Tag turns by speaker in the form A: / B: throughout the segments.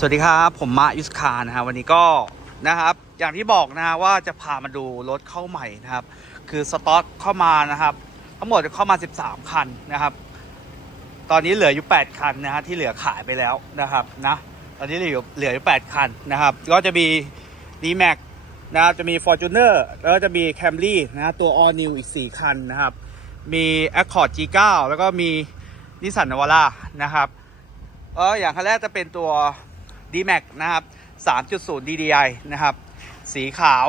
A: สวัสดีครับ ผมมายุสคานะฮะวันนี้ก็นะครับ อย่างที่บอกนะฮะว่าจะพามาดูรถเข้าใหม่นะครับ คือสต็อกเข้ามานะครับ ทั้งหมดจะเข้ามา 13 คันนะครับ ตอนนี้เหลืออยู่ 8 คันนะฮะที่เหลือขายไปแล้วนะครับนะตอนนี้เหลืออยู่เหลืออยู่ 8 คันนะครับ ก็จะมี d m a x นะครับจะมี Fortuner แล้วก็จะมี Camry นะฮะตัว All New อีก 4 คันนะครับ มี Accord G9 แล้วก็มี Nissan Navara นะครับเอออย่างคันแรกจะเป็นตัว D-Max นะครับ 3.0 DDI นะครับ สีขาว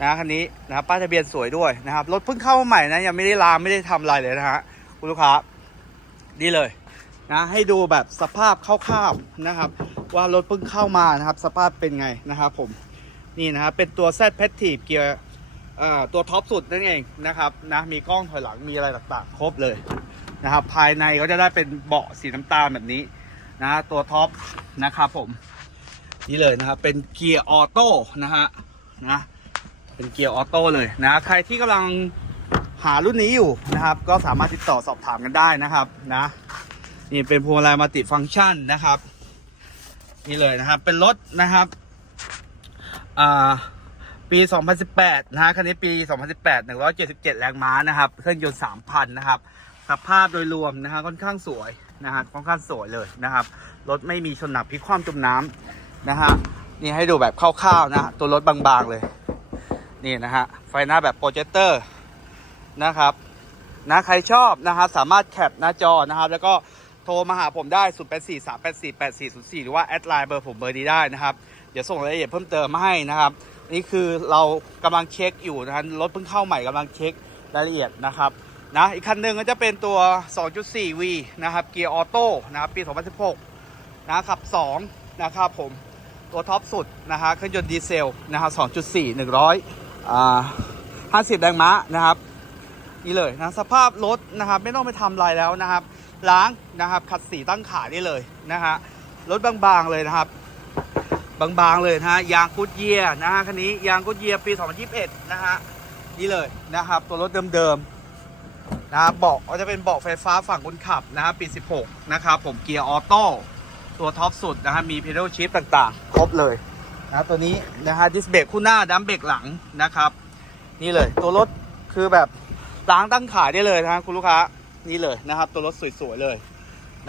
A: นะคันนี้นะครับป้ายทะเบียนสวยด้วยนะครับรถเพิ่งเข้ามาใหม่นะยังไม่ได้ลางไม่ได้ทำอะไรเลยนะฮะคุณลูกค้านี่เลยนะให้ดูแบบสภาพคร่าวๆนะครับ ว่ารถเพิ่งเข้ามานะครับ สภาพเป็นไงนะครับผมนี่นะครับเป็นตัว Z p a t i v e เกียร์ตัวท็อปสุดนั่นเองนะครับนะมีกล้องถอยหลังมีอะไรต่างๆ ครบเลยนะครับ ภายในก็จะได้เป็นเบาะสีน้ำตาลแบบนี้ นะตัวท็อปนะครับผม นี่เลยนะครับเป็นเกียร์ออโต้นะฮะนะเป็นเกียร์ออโต้เลยนะใครที่กำลังหารุ่นนี้อยู่นะครับ ก็สามารถติดต่อสอบถามกันได้นะครับนะนี่เป็นพวงมาลัยมัลติฟังก์ชันนะครับ นี่เลยนะครับเป็นรถนะครับอ่าปี 2018 นะฮะคันนี้ปี 2018 177 แรงม้านะครับ เครื่องยนต์ 3,000 นะครับ สภาพโดยรวมนะฮะค่อนข้างสวย นะฮะค่อนข้างสวยเลยนะครับรถไม่มีชนหนักพลิกคว่ำจมน้ำนะฮะนี่ให้ดูแบบคร่าวๆนะตัวรถบางๆเลย นี่นะฮะไฟหน้าแบบโปรเจคเตอร์นะครับนะใครชอบนะครับสามารถแคปหน้าจอนะครับ แล้วก็โทรมาหาผมได้ 0 8 4 3 8 4 8 4 0 4 หรือว่าแอดไลน์เบอร์ผมเบอร์นี้ได้นะครับ เดี๋ยวส่งรายละเอียดเพิ่มเติมมาให้นะครับ นี่คือเรากำลังเช็คอยู่นะฮะรถเพิ่งเข้าใหม่กำลังเช็ครายละเอียดนะครับ นะอีกคันหนึ่งก็จะเป็นตัว 2.4V นะครับเกียร์ออโต้นะครับปี 2016 นะครับ 2 นะครับผม ตัวท็อปสุดนะฮะเครื่องยนต์ดีเซลนะครับ2.4 100อ่า50 แรงม้านะครับ นี่เลยนะสภาพรถนะครับไม่ต้องไปทำอะไรแล้วนะครับ ล้างนะครับขัดสีตั้งขายได้เลยนะฮะรถบางๆเลยนะครับ บางๆเลยนะฮะยางกุดเยียร์นะฮะคันนี้ยางกุดเยียร์ปี 2021 นะฮะนี่เลยนะครับ ตัวรถเดิมๆ นะครับเบาะก็จะเป็นเบาะไฟฟ้าฝั่งคนขับนะครับปี 16 นะครับผมเกียร์ออโต้ตัวท็อปสุดนะฮะมีเพด a ลชิ f ต่างๆ ครบเลยนะตัวนี้นะฮะดิสเบรกคู่หน้าดัมเบรกหลังนะครับ นี่เลยตัวรถคือแบบล้างตั้งขายได้เลยนะฮะคุณลูกค้านี่เลยนะครับ ตัวรถสวยๆเลย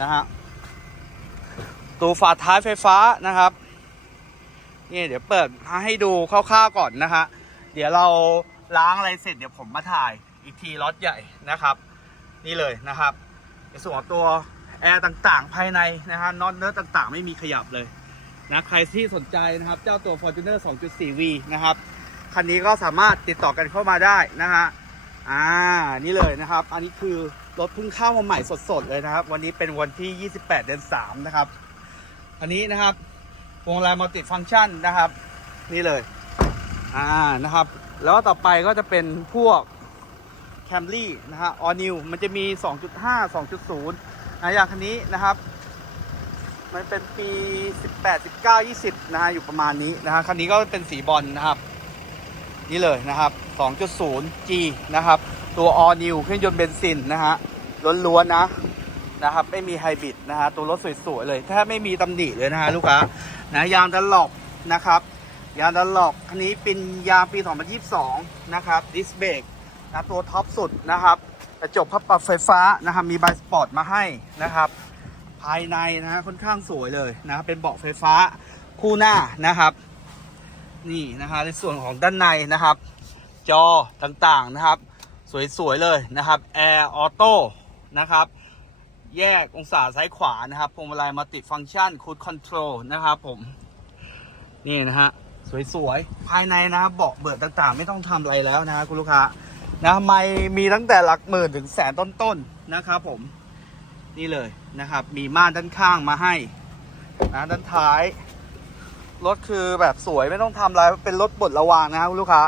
A: นะฮะตัวฝาท้ายไฟฟ้านะครับนี่เดี๋ยวเปิดให้ดูคร่าวๆก่อนนะฮะเดี๋ยวเราล้างอะไรเสร็จเดี๋ยวผมมาถ่าย อีกทีล็อตใหญ่นะครับ นี่เลยนะครับในส่วนของตัวแอร์ต่างๆ ภายในนะฮะน็อตเนื้อต่างๆ ไม่มีขยับเลยนะใครที่สนใจนะครับ เจ้าตัว Fortuner 2.4V นะครับ คันนี้ก็สามารถติดต่อกันเข้ามาได้นะฮะอ่านี่เลยนะครับ อันนี้คือรถเพิ่งเข้ามาใหม่สดๆเลยนะครับ วันนี้เป็นวันที่ 28 เดือน 3 นะครับ อันนี้นะครับวงแรมมัลติฟังก์ชันนะครับ นี่เลยอ่านะครับ แล้วต่อไปก็จะเป็นพวก แคมรี่นะฮะออนิวมันจะมี 2.5 2.0นะอย่างคันนี้นะครับ มันเป็นปี 18 19 20นะฮะอยู่ประมาณนี้นะฮะคันนี้ก็เป็นสีบอลนะครับ นี่เลยนะครับ 2.0 G นะครับ ตัวออนิวเครื่องยนต์เบนซินนะฮะล้วนๆนะนะครับ ไม่มีไฮบริดนะฮะตัวรถสวยๆเลยแทบไม่มีตำหนิเลยนะฮะลูกค้านะยางดันหลอกนะครับ ยางดันหลอกคันนี้เป็นยางปี 2022 นะครับดิสเบรก นะตัวท็อปสุดนะครับกระจกพับปรับไฟฟ้านะครับมีใบสปอร์ตมาให้นะครับ ภายในนะฮะค่อนข้างสวยเลยนะครับเป็นเบาะไฟฟ้าคู่หน้านะครับ นี่นะฮะในส่วนของด้านในนะครับ จอต่างๆนะครับ สวยๆเลยนะครับแอร์ออโต้นะครับแยกองศาซ้ายขวานะครับพวงมาลัยมัลติฟังก์ชันคูดคอนโทรลนะครับผม นี่นะฮะ สวยๆ ภายในนะครับเบาะเบิดต่างๆ ไม่ต้องทำอะไรแล้วนะฮะคุณลูกค้า นะไม่มีตั้งแต่หลักหมื่นถึงแสนต้นๆนะครับผมนี่เลยนะครับ มีม่านด้านข้างมาให้นะด้านท้าย รถคือแบบสวยไม่ต้องทำอะไรเป็นรถปลดระวางนะครับลูกค้า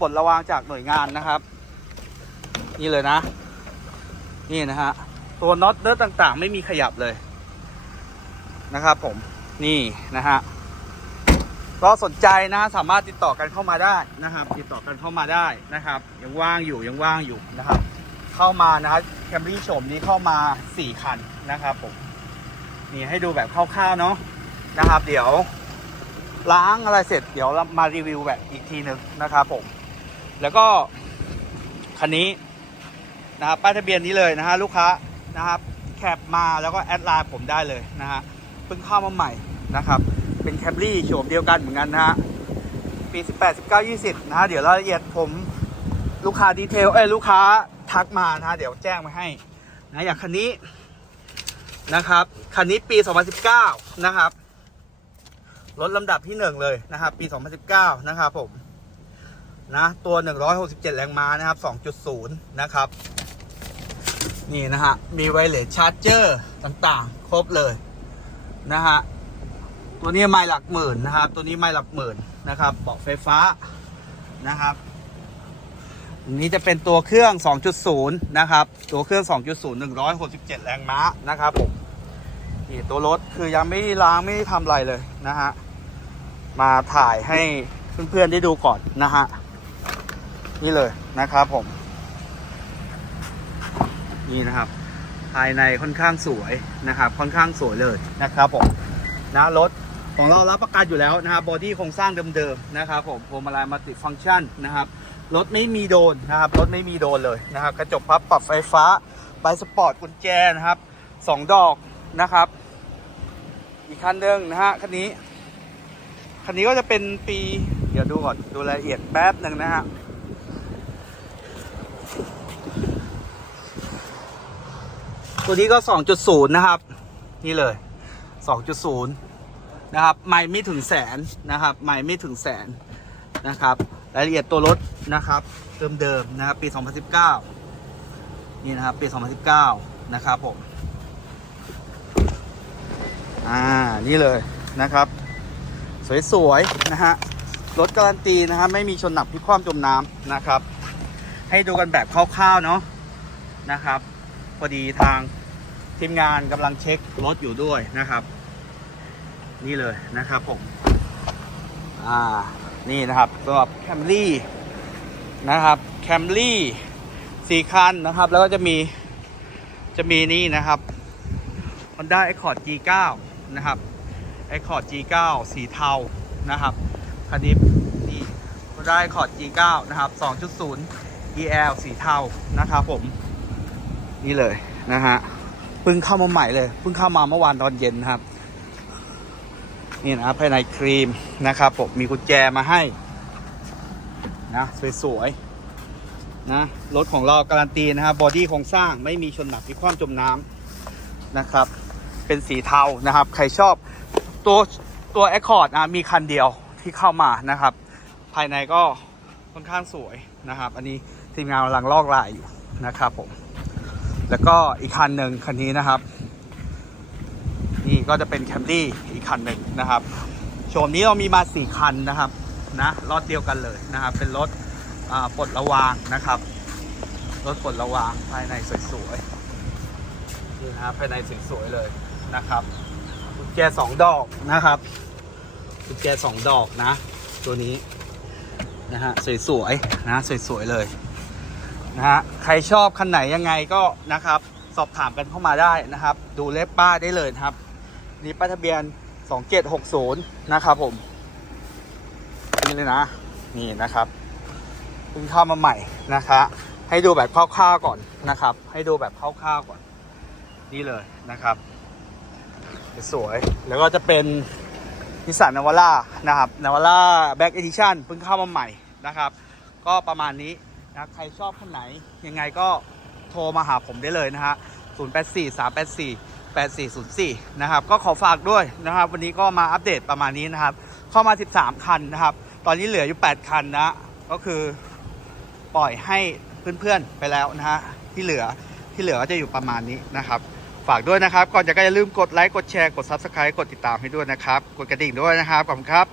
A: ปลดระวางจากหน่วยงานนะครับ นี่เลยนะ นี่นะฮะตัวน็อตเนื้อต่างๆ ไม่มีขยับเลยนะครับผมนี่นะฮะ ก็สนใจนะสามารถติดต่อกันเข้ามาได้นะครับ ติดต่อกันเข้ามาได้นะครับ ยังว่างอยู่ยังว่างอยู่นะครับ เข้ามานะครับแคมรี่โฉมนี้เข้ามา 4 คันนะครับผมนี่ให้ดูแบบคร่าวๆเนาะนะครับ เดี๋ยว ล้างอะไรเสร็จเดี๋ยวเรามารีวิวแบบอีกทีหนึ่งนะครับผม แล้วก็คันนี้นะครับป้ายทะเบียนนี้เลยนะฮะลูกค้านะครับ แคปมาแล้วก็แอดไลน์ผมได้เลยนะฮะเพิ่งเข้ามาใหม่นะครับ เป็นแคมรี่โฉมเดียวกันเหมือนกันนะฮะ ปี 18 19 20 นะฮะ เดี๋ยวรายละเอียดผมลูกค้าดีเทล เอ้ย ลูกค้าทักมานะฮะ เดี๋ยวแจ้งมาให้นะอย่างคันนี้นะครับ คันนี้ปี 2019 นะครับ รถลำดับที่ 1 เลยนะครับ ปี 2019 นะครับผม นะ ตัว 167 แรงม้านะครับ 2.0 นะครับ นี่นะฮะ มีไวเลสชาร์จเจอร์ต่างๆ ครบเลยนะฮะ ตัวนี้ไม่หลักหมื่นนะครับ ตัวนี้ไม่หลักหมื่นนะครับ เบาะไฟฟ้านะครับนี้จะเป็นตัวเครื่อง 2.0 นะครับ ตัวเครื่อง 2.0 167 แรงม้านะครับผมนี่ตัวรถคือยังไม่ล้างไม่ทำอะไรเลยนะฮะ มาถ่ายให้เพื่อนๆได้ดูก่อนนะฮะ นี่เลยนะครับผม นี่นะครับ ภายในค่อนข้างสวยนะครับ ค่อนข้างสวยเลยนะครับผมนะรถ ของเรารับประกันอยู่แล้วนะครับบอดี้โครงสร้างเดิมๆนะครับผมพวงมาลัยมัลติฟังก์ชันนะครับรถไม่มีโดนนะครับรถไม่มีโดนเลยนะครับกระจกพับปรับไฟฟ้าใบสปอร์ตกุญแจนะครับสองดอกนะครับ อีกคันหนึ่งนะฮะคันนี้คันนี้ก็จะเป็นปี เดี๋ยวดูก่อนดูรายละเอียดแป๊บหนึ่งนะฮะตัวนี้ก็ 2.0 นะครับ นี่เลย 2.0 นะครับไม่ไม่ถึงแสนนะครับไม่ไม่ถึงแสนนะครับรายละเอียดตัวรถนะครับเดิมๆนะครับปี 2019 นี่นะครับปี 2019 นะครับผมอ่านี่เลยนะครับ สวยๆนะฮะรถการันตีนะครับไม่มีชนหนักพิกคว่ำจมน้ำนะครับ ให้ดูกันแบบคร่าวๆเนาะนะครับพอดีทางทีมงานกำลังเช็ครถอยู่ด้วยนะครับ นี่เลยนะครับผม อ่า นี่นะครับสำหรับแคมรี่นะครับแคมรี่สี่คันนะครับ แล้วก็จะมีจะมีนี่นะครับ Honda Accord G9 นะครับ Accord G9 สีเทานะครับคันนี้นี่ Honda Accord G9 นะครับ 2.0 EL สีเทานะครับผม นี่เลยนะฮะเพิ่งเข้ามาใหม่เลยเพิ่งเข้ามาเมื่อวานตอนเย็นนะครับ นี่นะภายในครีมนะครับผมมีกุญแจมาให้นะสวยๆนะรถของเราการันตีนะครับบอดี้โครงสร้างไม่มีชนหนักมีความจมน้ำนะครับ เป็นสีเทานะครับ ใครชอบตัวตัวแอคคอร์ดนะมีคันเดียวที่เข้ามานะครับ ภายในก็ค่อนข้างสวยนะครับ อันนี้ทีมงานกำลังลอกลายอยู่นะครับผม แล้วก็อีกคันหนึ่งคันนี้นะครับ ก็จะเป็นแคมรี่อีกคันหนึ่งนะครับโฉมนี้เรามีมาสี่คันนะครับนะรถเดียวกันเลยนะครับ เป็นรถปลดระวางนะครับรถปลดระวางภายในสวยๆนี่นะครับภายในสวยๆเลยนะครับกุญแจสองดอกนะครับกุญแจสองดอกนะ ตัวนี้นะฮะสวยๆนะสวยๆเลยนะฮะใครชอบคันไหนยังไงก็นะครับ สอบถามกันเข้ามาได้นะครับ ดูเล็บป้าได้เลยครับ นี่ป้ายทะเบียน 2760 นะครับผม นี่เลยนะ นี่นะครับเพิ่งเข้ามาใหม่นะคะให้ดูแบบคร่าวๆก่อนนะครับ ให้ดูแบบคร่าวๆก่อน นี่เลยนะครับสวยแล้วก็จะเป็นนิสสันนาวาร่านะครับนาวาร่าแบ็กเอดิชั่นเพิ่งเข้ามาใหม่นะครับ ก็ประมาณนี้นะใครชอบคันไหนยังไงก็โทรมาหาผมได้เลยนะฮะ 084 384 8404 นะครับ ก็ขอฝากด้วยนะครับ วันนี้ก็มาอัปเดตประมาณนี้นะครับ เข้ามา 13 คันนะครับ ตอนนี้เหลืออยู่ 8 คันนะ ก็คือปล่อยให้เพื่อนๆไปแล้วนะฮะ ที่เหลือที่เหลือก็จะอยู่ประมาณนี้นะครับ ฝากด้วยนะครับ ก่อนจะก็อย่าลืมกดไลค์ กดแชร์ กด Subscribe กดติดตามให้ด้วยนะครับ กดกระดิ่งด้วยนะครับ ขอบคุณครับ